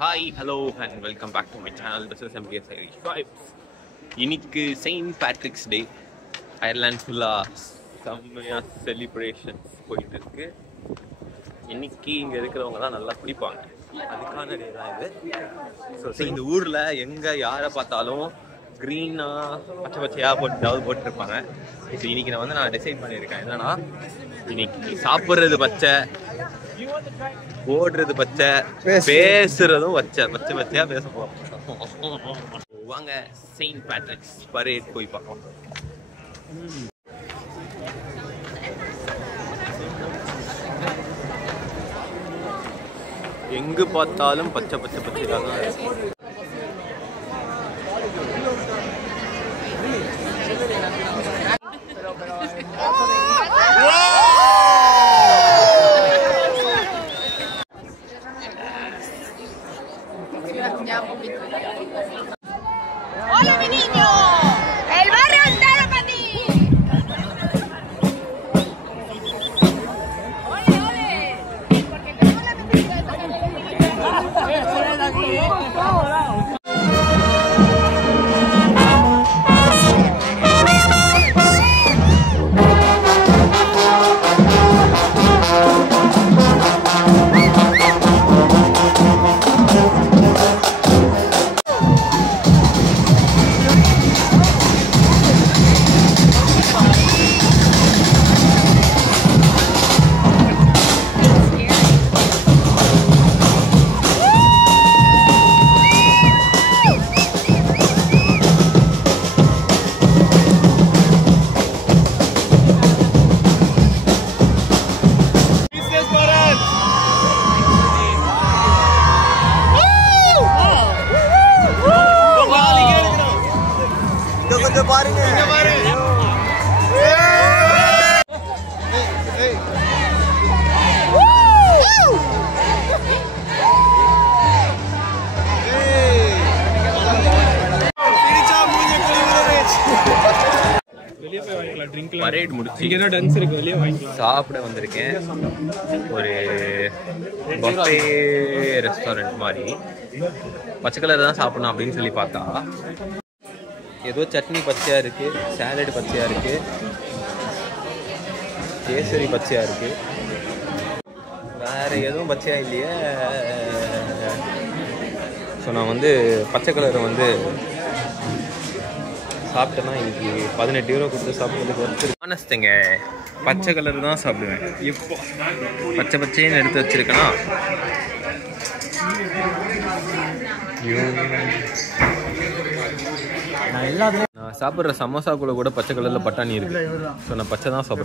Hi, hello and welcome back to my channel. This is MPS Irish Vibes. இன்னைக்கு Saint Patrick's டே. Ireland ஃபுல்லாக செம்மையாக celebrations போயிட்டு இருக்கு. இன்னைக்கு இங்கே இருக்கிறவங்க தான் நல்லா குடிப்பாங்க, அதுக்கான டே தான் இது. ஸோ இந்த ஊரில் எங்கே யாரை பார்த்தாலும் க்ரீனாக பச்சை பச்சையாக போட்டுருப்பாங்க. ஸோ இன்னைக்கு நான் டிசைட் பண்ணியிருக்கேன் என்னன்னா, இன்னைக்கு சாப்பிட்றது பச்சை, ஓடுறது பச்சை, பேசுறதும் பச்சையா பேச போறோம். வாங்க செயின்ட் பேட்ரிக்ஸ் பரேட் போய் பார்க்கலாம். எங்கு பார்த்தாலும் பச்சை பச்சை பச்சையா தான் இருக்கு. ¡Hola, mi niño! ¡El barrio entero para ti! ¡Ole, ole! Porque tenemos la necesidad de parade முடிச்சு சாப்பிட வந்திருக்கேன். ஒரு பஃபே ரெஸ்டாரண்ட் மாதிரி. பச்சை கலர் தான் சாப்பிடணும் அப்படின்னு சொல்லி பார்த்தா ஏதோ சட்னி பச்சையா இருக்கு, சாலட் பச்சையா இருக்கு, கேசரி பச்சையா இருக்கு, வேற எதுவும் பச்சையா இல்லையே. ஸோ நான் பச்சை கலரை சாப்பிட்டேன்னா இன்னைக்கு 18 யூரோ கொடுத்து சாப்பிட்றதுக்கு ஆனஸ்ட்டுங்க. பச்சை கலர் தான் சாப்பிடுவேன். இப்போ பச்சை பச்சைன்னு எடுத்து வச்சிருக்கேன்னா நான் சாப்பிட்ற சமோசாக்குள்ள கூட பச்சை கலரில் பட்டாணி இருக்கு. ஸோ நான் பச்சை தான் சாப்பிட்றேன்.